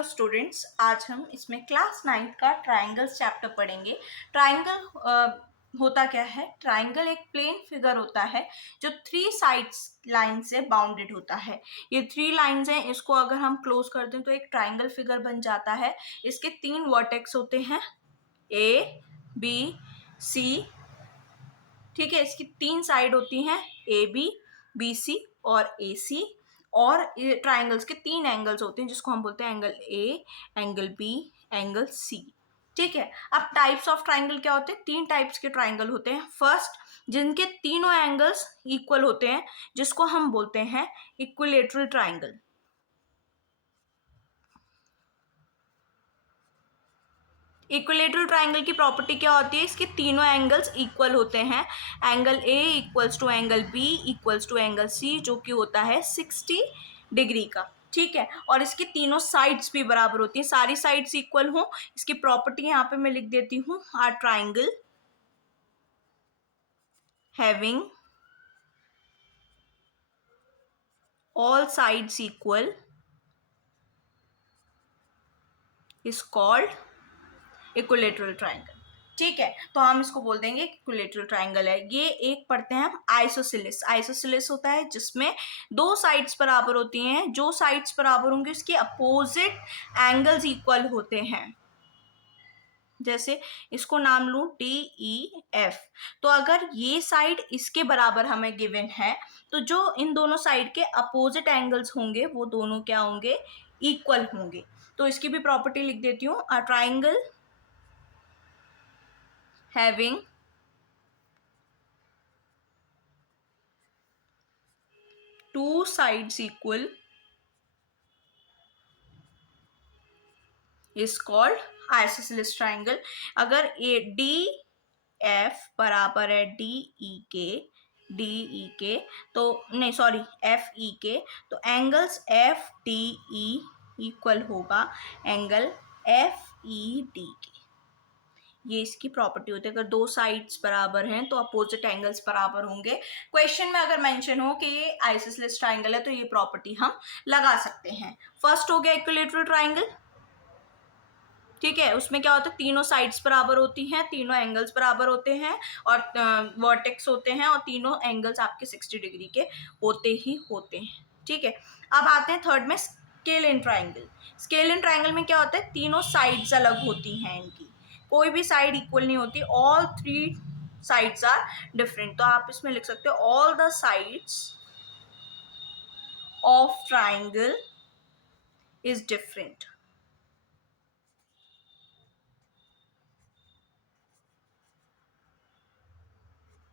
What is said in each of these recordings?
Hello students, आज हम इसमें क्लास 9 का ट्राइंगल्स चैप्टर पढ़ेंगे। ट्राइंगल होता क्या है? ट्राइंगल एक प्लेन फिगर होता है जो 3 साइड्स लाइन से बाउंडेड होता है। ये 3 लाइंस हैं, इसको अगर हम क्लोज कर दें तो एक ट्राइंगल फिगर बन जाता है। इसके 3 वर्टेक्स होते हैं, ए बी सी। ठीक है, इसकी 3 साइड होती हैं, ए बी सी और ए सी। और ट्राइंगल्स के 3 एंगल्स होते हैं जिसको हम बोलते हैं angle A, angle B, angle C. ठीक है, अब टाइप्स ऑफ ट्राइंगल क्या होते हैं? 3 टाइप्स के ट्राइंगल होते हैं। फर्स्ट, जिनके तीनों एंगल्स इक्वल होते हैं, जिसको हम बोलते हैं इक्विलेटरल ट्राइंगल। इक्विलेटरल ट्राइंगल की प्रॉपर्टी क्या होती है? इसके तीनों एंगल्स इक्वल होते हैं। Angle A equals to angle B equals to angle C, जो कि होता है 60 डिग्री का। ठीक है, और इसकी तीनों साइड्स भी बराबर होती हैं, सारी साइड्स इक्वल हो। इसकी प्रॉपर्टी यहाँ पे मैं लिख देती हूँ, are triangle having all sides equal is called equilateral triangle. ठीक है, तो हम इसको बोल देंगे इक्विलेटरल ट्राइंगल है। ये एक पढ़ते हैं हम आइसोसेलेस। आइसोसेलेस होता है जिसमें 2 साइड्स बराबर होती हैं, जो साइड्स बराबर होंगे उसके अपोजिट एंगल्स इक्वल होते हैं। जैसे इसको नाम लूं DEF, तो अगर ये साइड इसके बराबर हमें गिवन है तो जो इन दोनों साइड के अपोजिट एंगल्स होंगे वो दोनों क्या होंगे? इक्वल होंगे। तो इसकी भी प्रॉपर्टी लिख देती हूँ, a triangle having two sides equal is called isosceles triangle। अगर ए डी एफ बराबर है डी ई के तो नहीं, सॉरी, एफ ई के, तो angles F D E equal होगा एंगल एफ ई डी के। ये इसकी प्रॉपर्टी होती है। अगर 2 साइड्स बराबर हैं तो अपोजिट एंगल्स बराबर होंगे। क्वेश्चन में अगर मेंशन हो कि ये आइसोसेलेस ट्राइंगल है तो ये प्रॉपर्टी हम लगा सकते हैं। फर्स्ट हो गया इक्विलेटरल ट्राइंगल। ठीक है, उसमें क्या होता है? तीनों साइड्स बराबर होती हैं, तीनों एंगल्स बराबर होते हैं और वर्टेक्स होते हैं, और तीनों एंगल्स आपके 60 डिग्री के होते ही होते हैं। ठीक है, अब आते हैं थर्ड में, scale in triangle. Scale in triangle में क्या होता है? तीनों साइड्स अलग होती हैं, इनकी कोई भी साइड इक्वल नहीं होती, ऑल 3 साइड्स आर डिफरेंट। तो आप इसमें लिख सकते हो all the sides of triangle is different.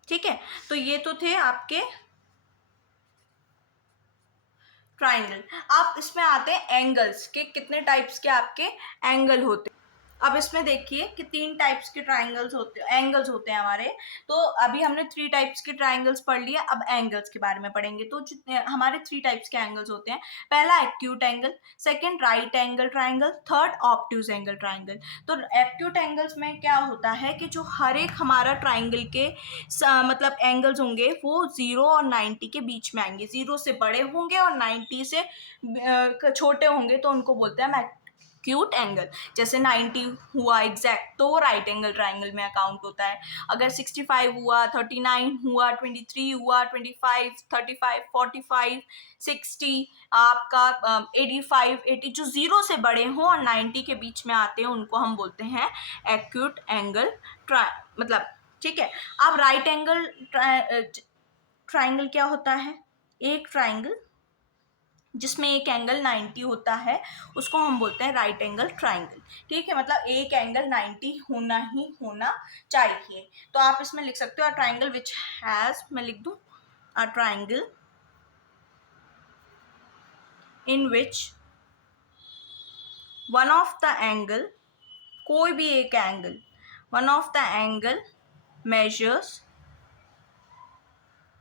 ठीक है, तो ये तो थे आपके ट्राइंगल। आप इसमें आते हैं एंगल्स के, कितने टाइप्स के आपके एंगल होते हैं। अब इसमें देखिए कि 3 टाइप्स के ट्राइंगल्स होते हैं, एंगल्स होते हैं हमारे। तो अभी हमने 3 टाइप्स के ट्राइंगल्स पढ़ लिए, अब एंगल्स के बारे में पढ़ेंगे। तो हमारे 3 टाइप्स के एंगल्स होते हैं। पहला acute angle, second right angle triangle, third obtuse angle triangle. तो एक्यूट एंगल्स में क्या होता है कि जो हर एक हमारा ट्राइंगल के मतलब एंगल्स होंगे वो 0 और 90 के बीच में आएंगे। 0 से बड़े होंगे और 90 से छोटे होंगे, तो उनको बोलते हैं एक्यूट एंगल। जैसे 90 हुआ एग्जैक्ट तो राइट एंगल ट्राइंगल में अकाउंट होता है। अगर 65 हुआ, 39 हुआ, 23 हुआ, 25, 35, 45, 60, आपका 85, 80, जो 0 से बड़े हों और 90 के बीच में आते हैं उनको हम बोलते हैं एक्यूट एंगल मतलब। ठीक है, अब राइट एंगल ट्राइंगल क्या होता है? एक ट्राइंगल जिसमें एक एंगल 90 होता है उसको हम बोलते हैं राइट एंगल ट्राइंगल। ठीक है, मतलब एक एंगल 90 होना ही होना चाहिए। तो आप इसमें लिख सकते हो अ ट्राइंगल विच हैज, मैं लिख दूं, a triangle in which one of the angle, कोई भी एक angle, one of the angle measures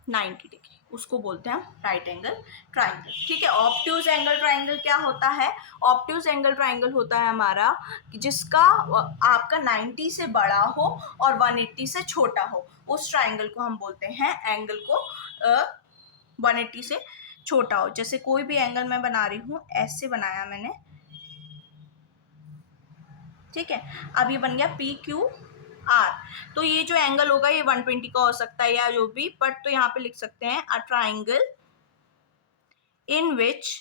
90 degree, उसको बोलते हैं हम राइट एंगल ट्राइंगल। ठीक है, ऑब्ट्यूज एंगल ट्राइंगल क्या होता है? ऑब्ट्यूज एंगल ट्राइंगल होता है हमारा जिसका आपका 90 से बड़ा हो और 180 से छोटा हो, उस ट्राइंगल को हम बोलते हैं एंगल को 180 से छोटा हो। जैसे कोई भी एंगल मैं बना रही हूँ, ऐसे बनाया मैंने, ठीक है। अब ये बन गया पी क्यू आर। तो ये जो एंगल होगा ये 120 का हो सकता है या जो भी, बट तो यहाँ पे लिख सकते हैं a triangle in which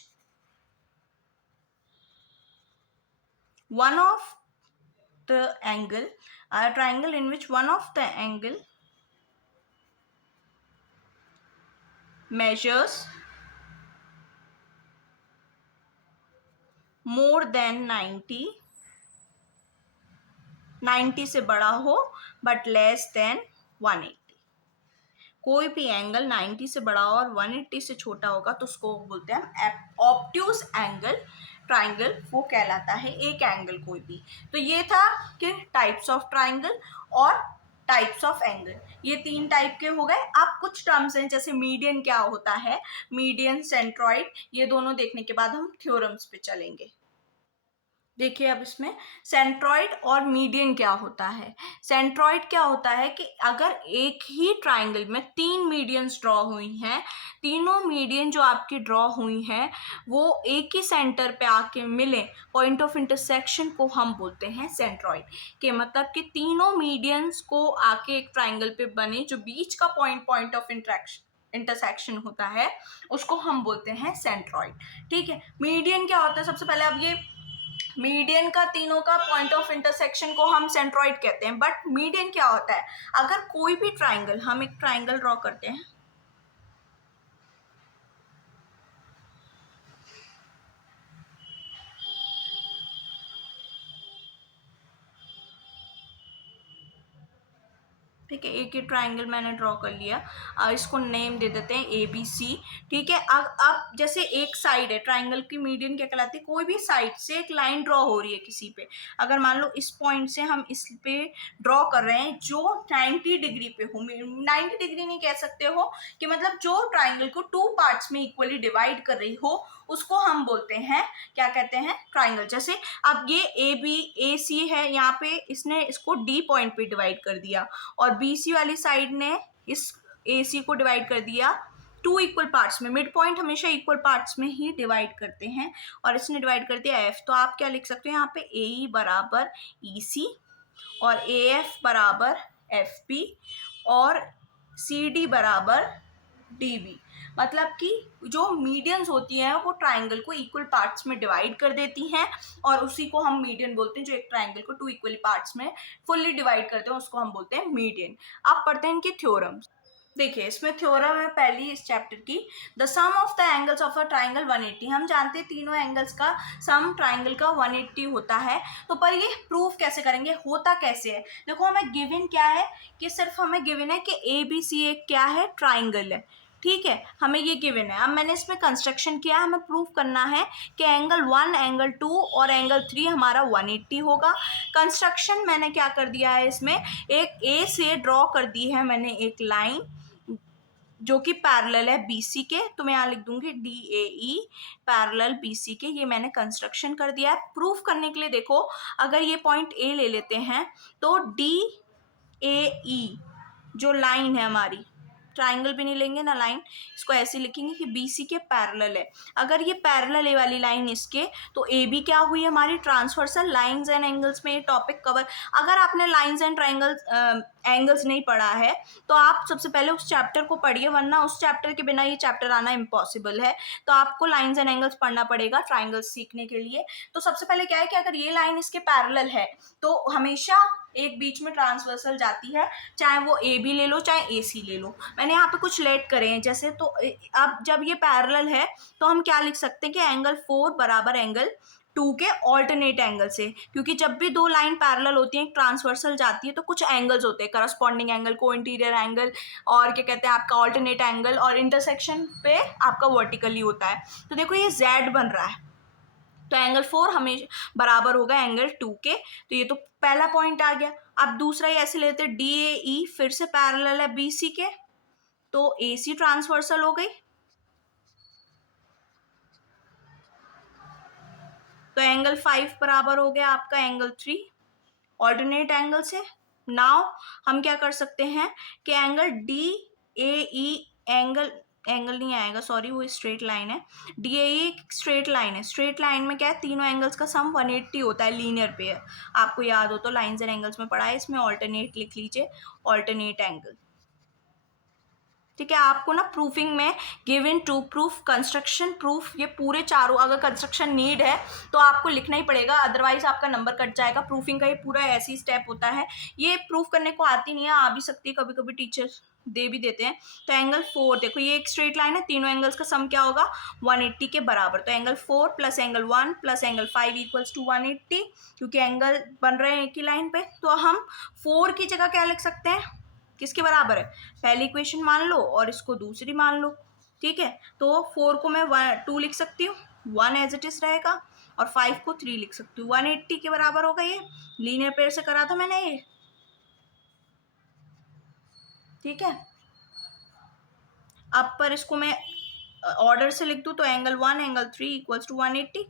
one of the angle a triangle in which one of the angle measures more than 90 से बड़ा हो बट लेस देन 180। कोई भी एंगल 90 से बड़ा हो और 180 से छोटा होगा तो उसको बोलते हैं ऑब्ट्यूज एंगल ट्राइंगल, वो कहलाता है एक एंगल कोई भी। तो ये था कि टाइप्स ऑफ ट्राइंगल और टाइप्स ऑफ एंगल, ये 3 टाइप के हो गए। अब कुछ टर्म्स हैं जैसे मीडियन क्या होता है, मीडियन, सेंट्रॉइड, ये दोनों देखने के बाद हम थ्योरम्स पे चलेंगे। देखिए अब इसमें सेंट्रॉइड और मीडियन क्या होता है। सेंट्रॉइड क्या होता है कि अगर एक ही ट्राइंगल में 3 मीडियंस ड्रॉ हुई हैं, तीनों मीडियन जो आपकी ड्रॉ हुई हैं वो एक ही सेंटर पे आके मिले, पॉइंट ऑफ इंटरसेक्शन को हम बोलते हैं सेंट्रॉइड। के मतलब कि तीनों मीडियंस को आके एक ट्राइंगल पे बने, जो बीच का पॉइंट ऑफ इंटरसेक्शन होता है उसको हम बोलते हैं सेंट्रॉइड। ठीक है। मीडियन क्या होता है, सबसे पहले अब ये मीडियन का तीनों का पॉइंट ऑफ इंटरसेक्शन को हम सेंट्रॉइड कहते हैं। बट मीडियन क्या होता है, अगर कोई भी ट्राइंगल, हम एक ट्राइंगल ड्रॉ करते हैं, ठीक है, एक ही ट्राइंगल मैंने ड्रॉ कर लिया, इसको नेम दे देते हैं ए बी सी। ठीक है। अब जैसे एक साइड है, ट्राइंगल की मीडियन क्या कहलाती है, कोई भी साइड से एक लाइन ड्रॉ हो रही है किसी पे, अगर मान लो इस पॉइंट से हम इस पे ड्रॉ कर रहे हैं जो 90 डिग्री पे हो, 90 डिग्री नहीं कह सकते हो, कि मतलब जो ट्राइंगल को 2 पार्ट्स में इक्वली डिवाइड कर रही हो, उसको हम बोलते हैं, क्या कहते हैं, ट्राइंगल। जैसे अब ये ए बी ए सी है, यहाँ पे इसने इसको डी पॉइंट पे डिवाइड कर दिया और बीसी वाली साइड ने इस AC को डिवाइड कर दिया 2 इक्वल पार्ट्स में। मिड पॉइंट हमेशा इक्वल पार्ट्स में ही डिवाइड करते हैं और इसने डिवाइड कर दिया F। तो आप क्या लिख सकते हो यहाँ पे, AE बराबर EC और AF बराबर FP और CD बराबर DB। मतलब कि जो मीडियंस होती हैं वो ट्राइंगल को इक्वल पार्ट्स में डिवाइड कर देती हैं और उसी को हम मीडियन बोलते हैं। जो एक ट्राइंगल को 2 इक्वली पार्ट्स में फुल्ली डिवाइड करते हैं उसको हम बोलते हैं मीडियन। अब पढ़ते हैं इनके थ्योरम्स। देखिए इसमें थ्योरम है पहली इस चैप्टर की, the sum of the angles of a triangle 180। हम जानते हैं तीनों एंगल्स का सम ट्राइंगल का 180 होता है। तो पर ये प्रूफ कैसे करेंगे, होता कैसे है। देखो हमें गिवन क्या है, कि सिर्फ हमें गिवन है कि ABC एक क्या है, ट्राइंगल है। ठीक है, हमें ये गिवन है। अब मैंने इसमें कंस्ट्रक्शन किया, हमें प्रूफ करना है कि एंगल 1, एंगल 2 और एंगल 3 हमारा 180 होगा। कंस्ट्रक्शन मैंने क्या कर दिया है, इसमें एक ए से ड्रॉ कर दी है मैंने एक लाइन जो कि पैरेलल है BC के, तो मैं यहाँ लिख दूंगी DAE पैरेलल BC के। ये मैंने कंस्ट्रक्शन कर दिया है। प्रूफ करने के लिए देखो, अगर ये पॉइंट A ले लेते हैं तो DAE जो लाइन है हमारी, ट्राइंगल भी नहीं लेंगे ना लाइन, इसको ऐसे लिखेंगे कि BC के पैरेलल है। अगर ये पैरेलल है वाली लाइन इसके, तो AB क्या हुई हमारी ट्रांसवर्सल। लाइंस एंड एंगल्स में ये टॉपिक कवर, अगर आपने लाइंस एंड ट्राइंगल्स एंगल्स नहीं पढ़ा है तो आप सबसे पहले उस चैप्टर को पढ़िए, वरना उस चैप्टर के बिना ये चैप्टर आना इम्पॉसिबल है। तो आपको लाइंस एंड एंगल्स पढ़ना पड़ेगा ट्राइंगल्स सीखने के लिए। तो सबसे पहले क्या है कि अगर ये लाइन इसके पैरेलल है तो हमेशा एक बीच में ट्रांसवर्सल जाती है, चाहे वो AB ले लो चाहे AC ले लो। मैंने यहाँ पे कुछ लेट करे हैं जैसे, तो अब जब ये पैरेलल है तो हम क्या लिख सकते हैं कि एंगल 4 बराबर एंगल 2 के ऑल्टरनेट एंगल से, क्योंकि जब भी दो लाइन पैरेलल होती हैं, एक ट्रांसवर्सल जाती है, तो कुछ एंगल्स होते हैं, करस्पॉन्डिंग एंगल, को इंटीरियर एंगल और क्या कहते हैं आपका ऑल्टरनेट एंगल, और इंटरसेक्शन पे आपका वर्टिकली होता है। तो देखो ये Z बन रहा है, तो एंगल 4 हमेशा बराबर होगा एंगल 2 के। तो ये तो पहला पॉइंट आ गया। अब दूसरा ही ऐसे लेते हैं, DAE फिर से पैरेलल है BC के, तो AC ट्रांसवर्सल हो गई, तो एंगल 5 बराबर हो गया आपका एंगल 3 ऑल्टरनेट एंगल से। नाउ हम क्या कर सकते हैं कि एंगल DAE एंगल एंगल नहीं आएगा, सॉरी, वो स्ट्रेट लाइन है। डीएई एक स्ट्रेट लाइन है। स्ट्रेट लाइन में क्या है, तीनों एंगल्स का सम 180 होता है, लीनियर पेयर। आपको याद हो तो लाइंस एंड एंगल्स में पढ़ा है, इसमें ऑल्टरनेट लिख लीजिए, ऑल्टरनेट एंगल। ठीक है, आपको ना प्रूफिंग में given to proof, construction proof, ये पूरे चारों, अगर कंस्ट्रक्शन नीड है तो आपको लिखना ही पड़ेगा, अदरवाइज आपका नंबर कट जाएगा। प्रूफिंग का ये पूरा ऐसे ही स्टेप होता है। ये प्रूफ करने को आती नहीं है, आ भी सकती है, कभी कभी टीचर दे भी देते हैं। तो एंगल 4 देखो, ये एक स्ट्रेट लाइन है, तीनों एंगल्स का सम क्या होगा, 180 के बराबर। तो angle 4 plus angle 1 plus angle 5 equals to 180, क्योंकि एंगल बन रहे हैं एक ही लाइन पे। तो हम 4 की जगह क्या लिख सकते हैं, किसके बराबर है, पहली इक्वेशन मान लो और इसको दूसरी मान लो। ठीक है, तो 4 को मैं 2 लिख सकती हूँ, 1 एज इट इज रहेगा, और 5 को 3 लिख सकती हूँ। 180 के बराबर होगा ये, लीनियर पेयर से करा था मैंने ये। ठीक है, अब पर इसको मैं ऑर्डर से लिख दूँ तो एंगल 1 एंगल 3 इक्वल्स टू 180।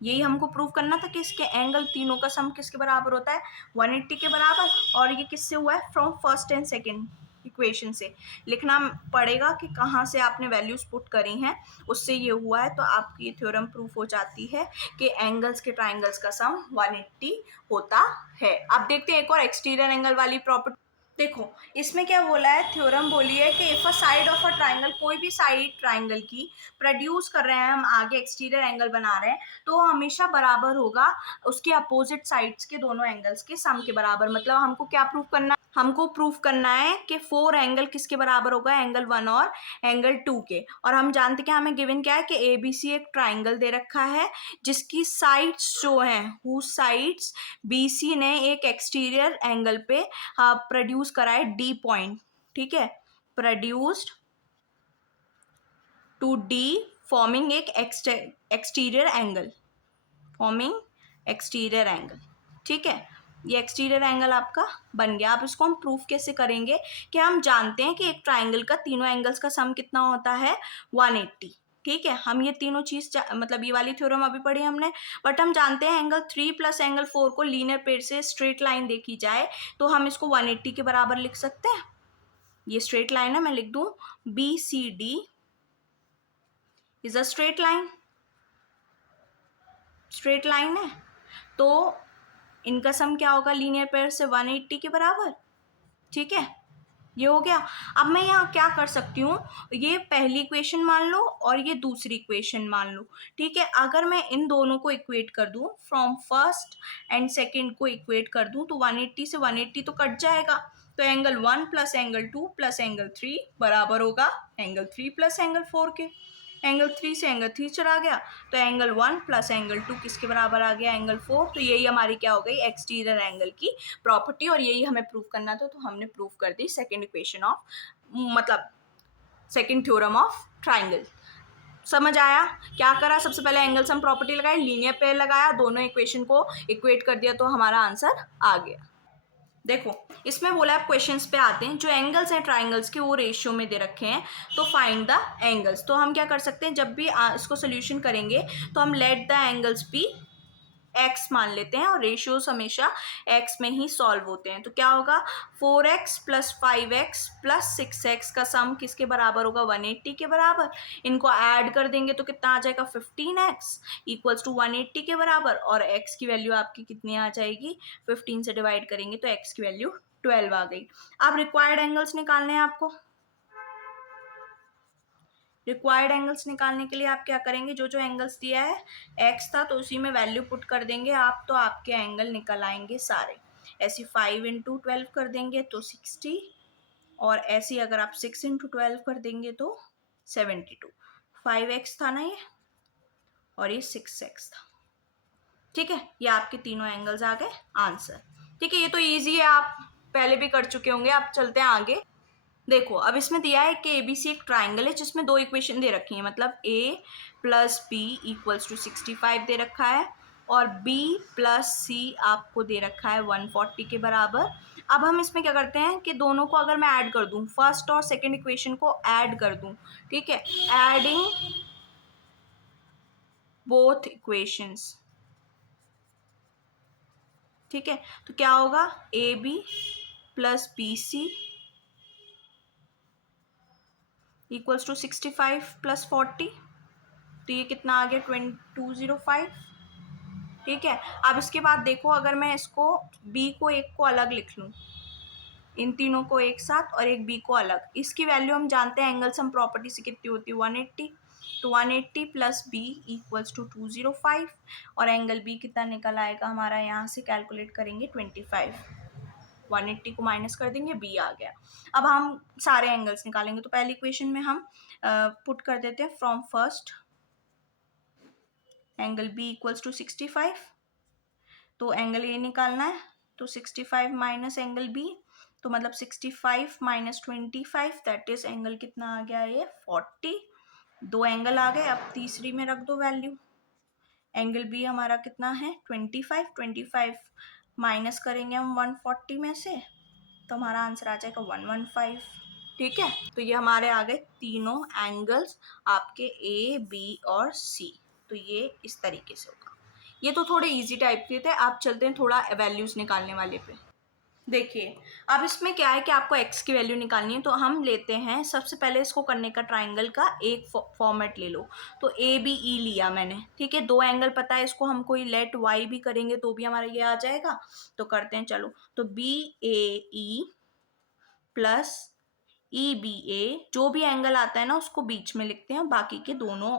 यही हमको प्रूव करना था कि इसके एंगल तीनों का सम किसके बराबर होता है, 180 के बराबर। और ये किससे हुआ है, from first and second equation से। लिखना पड़ेगा कि कहाँ से आपने वैल्यूज पुट करी हैं, उससे ये हुआ है। तो आपकी ये थ्योरम प्रूफ हो जाती है कि एंगल्स के ट्राइंगल्स का सम 180 होता है। अब देखते हैं एक और एक्सटीरियर एंगल वाली प्रॉपर्टी। देखो, इसमें क्या बोला है, थ्योरम बोली है कि if a side of a triangle, कोई भी साइड ट्राइंगल की प्रोड्यूस कर रहे हैं हम, आगे एक्सटीरियर एंगल बना रहे हैं, तो वो हमेशा बराबर होगा उसके अपोजिट साइड्स के दोनों एंगल्स के सम के बराबर। मतलब हमको क्या प्रूव करना है, हमको प्रूफ करना है कि 4 एंगल किसके बराबर होगा, एंगल 1 और एंगल 2 के। और हम जानते कि हमें गिवन क्या है कि एबीसी एक ट्राइंगल दे रखा है, जिसकी साइड्स जो हैं, हु साइड्स बीसी ने एक एक्सटीरियर एंगल पे प्रोड्यूस करा है डी पॉइंट। ठीक है, प्रोड्यूस्ड टू डी, फॉर्मिंग एक exterior angle, forming exterior angle. ठीक है, ये एक्सटीरियर एंगल आपका बन गया। अब इसको हम प्रूफ कैसे करेंगे, कि हम जानते हैं कि एक ट्राइंगल का तीनों एंगल्स का सम कितना होता है, 180। ठीक है, हम ये तीनों चीज मतलब ये वाली थ्योरम अभी पढ़ी हमने, बट हम जानते हैं एंगल 3 प्लस एंगल 4 को लीनियर पेयर से स्ट्रेट लाइन देखी जाए तो हम इसको 180 के बराबर लिख सकते हैं। ये स्ट्रेट लाइन है, मैं लिख दूं B C D is a straight line, straight line है, तो इनका सम क्या होगा लीनियर पेयर से, 180 के बराबर। ठीक है, ये हो गया। अब मैं यहाँ क्या कर सकती हूँ, ये पहली इक्वेशन मान लो और ये दूसरी इक्वेशन मान लो। ठीक है, अगर मैं इन दोनों को इक्वेट कर दूँ, फ्रॉम फर्स्ट एंड सेकेंड को इक्वेट कर दूँ, तो 180 से 180 तो कट जाएगा। तो angle 1 plus angle 2 plus angle 3 बराबर होगा एंगल 3 प्लस एंगल 4 के। एंगल 3 से एंगल 3 चला गया, तो एंगल 1 प्लस एंगल 2 किसके बराबर आ गया, एंगल 4। तो यही हमारी क्या हो गई, एक्सटीरियर एंगल की प्रॉपर्टी, और यही हमें प्रूव करना था। तो हमने प्रूव कर दी सेकेंड इक्वेशन ऑफ, मतलब सेकेंड थ्योरम ऑफ ट्राइंगल। समझ आया, क्या करा, सबसे पहले एंगल सम प्रॉपर्टी लगाई, लीनियर पेयर लगाया, दोनों इक्वेशन को इक्वेट कर दिया, तो हमारा आंसर आ गया। देखो, इसमें बोला है, क्वेश्चंस पे आते हैं, जो एंगल्स हैं ट्राइंगल्स के वो रेशियो में दे रखे हैं, तो फाइंड द एंगल्स। तो हम क्या कर सकते हैं, जब भी इसको सोल्यूशन करेंगे तो हम let the angles be x मान लेते हैं, और रेशियोज हमेशा एक्स में ही सॉल्व होते हैं। तो क्या होगा, 4x plus 5x plus 6x का सम किसके बराबर होगा, 180 के बराबर। इनको ऐड कर देंगे तो कितना आ जाएगा, 15x इक्वल्स टू 180 के बराबर। और x की वैल्यू आपकी कितनी आ जाएगी, 15 से डिवाइड करेंगे तो x की वैल्यू 12 आ गई। अब रिक्वायर्ड एंगल्स निकालने हैं आपको। रिक्वायर्ड एंगल्स निकालने के लिए आप क्या करेंगे, जो जो एंगल्स दिया है, एक्स था तो उसी में वैल्यू पुट कर देंगे आप, तो आपके एंगल निकल आएंगे सारे। ऐसे 5 इंटू 12 कर देंगे तो 60, और ऐसे अगर आप 6 इंटू 12 कर देंगे तो 72। 5x था ना ये, और ये 6x था। ठीक है, ये आपके तीनों एंगल्स आ गए आंसर। ठीक है, ये तो ईजी है, आप पहले भी कर चुके होंगे। आप चलते हैं आगे। देखो, अब इसमें दिया है कि एबीसी एक ट्राइंगल है जिसमें दो इक्वेशन दे रखी हैं, मतलब a plus B equals to 65 दे रखा है, और b प्लस सी आपको दे रखा है 140 के बराबर। अब हम इसमें क्या करते हैं कि दोनों को अगर मैं ऐड कर दूं, फर्स्ट और सेकंड इक्वेशन को ऐड कर दूं, ठीक है, एडिंग बोथ इक्वेशंस। ठीक है, तो क्या होगा, A B plus B C equals to 65 plus 40, तो ये कितना आ गया 205। ठीक है, अब इसके बाद देखो, अगर मैं इसको b को एक को अलग लिख लूँ, इन तीनों को एक साथ और एक b को अलग, इसकी वैल्यू हम जानते हैं एंगल सम प्रॉपर्टी से कितनी होती है 180, तो 180 प्लस b इक्वल्स टू 205, और एंगल b कितना निकल आएगा हमारा, यहाँ से कैलकुलेट करेंगे 25, 180 को माइनस कर देंगे, b आ गया। अब हम सारे एंगल्स निकालेंगे, तो पहली इक्वेशन में हम पुट कर देते हैं from first angle b equals to 65, तो एंगल ए निकालना है, तो 65 माइनस एंगल बी, तो मतलब 65 माइनस 25, दैट इज एंगल कितना आ गया ये 40। दो एंगल आ गए, अब तीसरी में रख दो वैल्यू, एंगल बी हमारा कितना है 25, 25 माइनस करेंगे हम 140 में से, तो हमारा आंसर आ जाएगा 115। ठीक है, तो ये हमारे आ गए तीनों एंगल्स आपके ए बी और सी, तो ये इस तरीके से होगा। ये तो थोड़े इजी टाइप के थे, आप चलते हैं थोड़ा वैल्यूज निकालने वाले पे। देखिए, अब इसमें क्या है कि आपको x की वैल्यू निकालनी है, तो हम लेते हैं सबसे पहले इसको करने का ट्राइंगल का एक फॉर्मेट ले लो, तो ए बी ई लिया मैंने। ठीक है, दो एंगल पता है, इसको हम कोई लेट y भी करेंगे तो भी हमारा ये आ जाएगा, तो करते हैं चलो, तो बी ए ई प्लस ई बी ए, जो भी एंगल आता है ना उसको बीच में लिखते हैं, बाकी के दोनों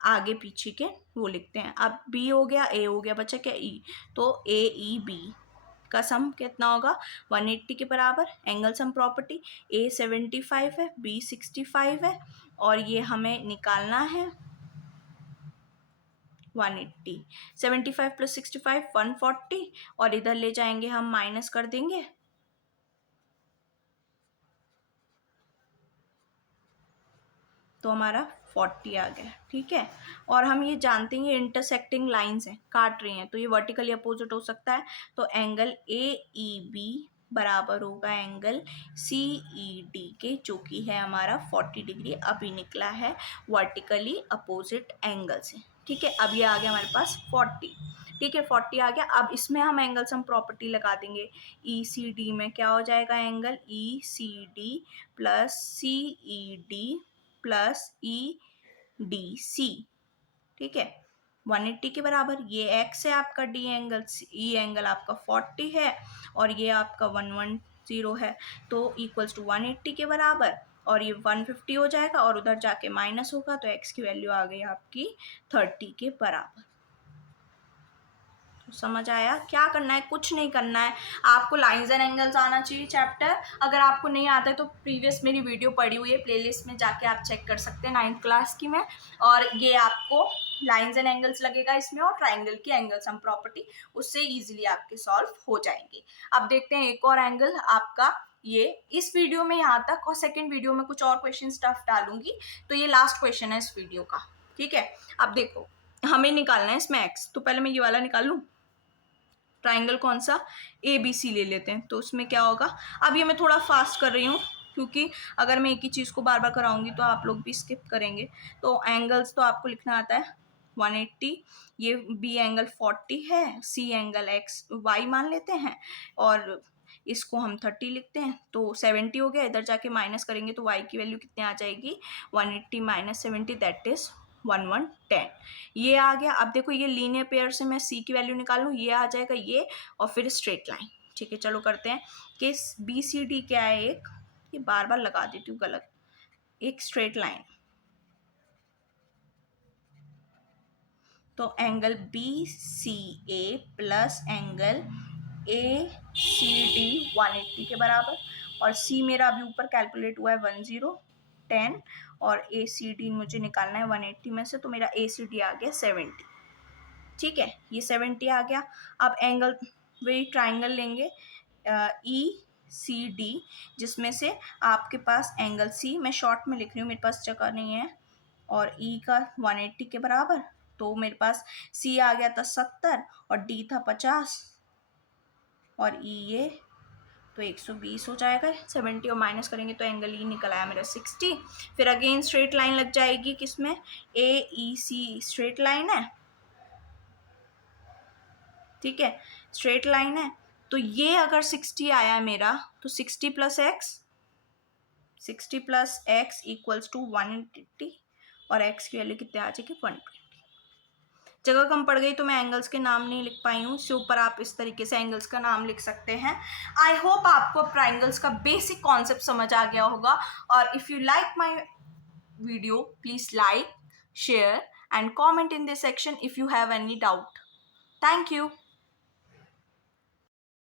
आगे पीछे के वो लिखते हैं। अब बी हो गया, ए हो गया, बचा क्या ई, तो ए ई बी का सम कितना होगा 180 के बराबर। एंगल सम प्रॉपर्टी, ए 75 है, बी 65 है, और ये हमें निकालना है 180। 75 प्लस 65 140, और इधर ले जाएंगे हम माइनस कर देंगे, तो हमारा 40 आ गया। ठीक है, और हम ये जानते हैं ये इंटरसेक्टिंग लाइंस हैं, काट रही हैं, तो ये वर्टिकली अपोजिट हो सकता है, तो एंगल ए ई बी बराबर होगा एंगल सी ई डी के, जो कि है हमारा 40 डिग्री अभी निकला है वर्टिकली अपोजिट एंगल से। ठीक है, अब ये आ गया हमारे पास 40। ठीक है, 40 आ गया। अब इसमें हम एंगल सम प्रॉपर्टी लगा देंगे, ई सी डी में क्या हो जाएगा, angle E C D plus C E D plus E D C. ठीक है, 180 के बराबर, ये x है आपका डी एंगल, ई एंगल आपका 40 है, और ये आपका 110 है, तो इक्वल्स टू 180 के बराबर, और ये 150 हो जाएगा, और उधर जाके माइनस होगा, तो x की वैल्यू आ गई आपकी 30 के बराबर। समझ आया? क्या करना है, कुछ नहीं करना है, आपको लाइंस एंड एंगल्स आना चाहिए चैप्टर। अगर आपको नहीं आता है तो प्रीवियस मेरी वीडियो पड़ी हुई है, प्लेलिस्ट में जाके आप चेक कर सकते हैं 9th क्लास की में, और ये आपको लाइंस एंड एंगल्स लगेगा इसमें, और ट्राइंगल की एंगल सम प्रॉपर्टी, उससे इजीली आपके सॉल्व हो जाएंगे। अब देखते हैं एक और एंगल आपका, ये इस वीडियो में यहाँ तक, और सेकेंड वीडियो में कुछ और क्वेश्चन टफ डालूंगी, तो ये लास्ट क्वेश्चन है इस वीडियो का। ठीक है, अब देखो हमें निकालना है इसमें एक्स, तो पहले मैं ये वाला निकाल लूँ, ट्राइंगल कौन सा, ए बी सी ले लेते हैं, तो उसमें क्या होगा, अब ये मैं थोड़ा फास्ट कर रही हूँ, क्योंकि अगर मैं एक ही चीज़ को बार बार कराऊंगी तो आप लोग भी स्किप करेंगे। तो एंगल्स तो आपको लिखना आता है 180, ये बी एंगल 40 है, सी एंगल एक्स वाई मान लेते हैं, और इसको हम 30 लिखते हैं, तो 70 हो गया, इधर जाके माइनस करेंगे तो y की वैल्यू कितनी आ जाएगी 180 माइनस 70, दैट इज 1110। ये आ गया। अब देखो ये लीनियर पेयर से मैं c की वैल्यू निकालूँ, ये आ जाएगा ये, और फिर स्ट्रेट लाइन। ठीक है, चलो करते हैं कि बी सी डी क्या है, एक ये बार बार लगा देती हूँ गलत, एक स्ट्रेट लाइन, तो angle B C A plus angle A C D 180 के बराबर, और सी मेरा अभी ऊपर कैलकुलेट हुआ है 1010, और ए सी डी मुझे निकालना है 180 में से, तो मेरा ए सी डी आ गया 70। ठीक है, ये 70 आ गया। अब एंगल वही ट्राइंगल लेंगे ई सी डी, जिसमें से आपके पास एंगल सी, मैं शॉर्ट में लिख रही हूँ, मेरे पास जगह नहीं है, और ई का 180 के बराबर, तो मेरे पास सी आ गया था 70 और डी था 50, और ई ये तो 120 हो जाएगा, 70 और माइनस करेंगे तो एंगल ई निकल आया मेरा 60। फिर अगेन स्ट्रेट लाइन लग जाएगी, किसमें, ए ई सी स्ट्रेट लाइन है। ठीक है, स्ट्रेट लाइन है, तो ये अगर 60 आया है मेरा, तो 60 plus x 60 plus x equals to 180 और एक्स की वैल्यू कितने आ जाएगी 120। जगह कम पड़ गई तो मैं एंगल्स के नाम नहीं लिख पाई हूँ, इससे ऊपर आप इस तरीके से एंगल्स का नाम लिख सकते हैं। आई होप आपको ट्राइंगल्स का बेसिक कॉन्सेप्ट समझ आ गया होगा। और if you like my video please like, share and comment in this section if you have any doubt. Thank you.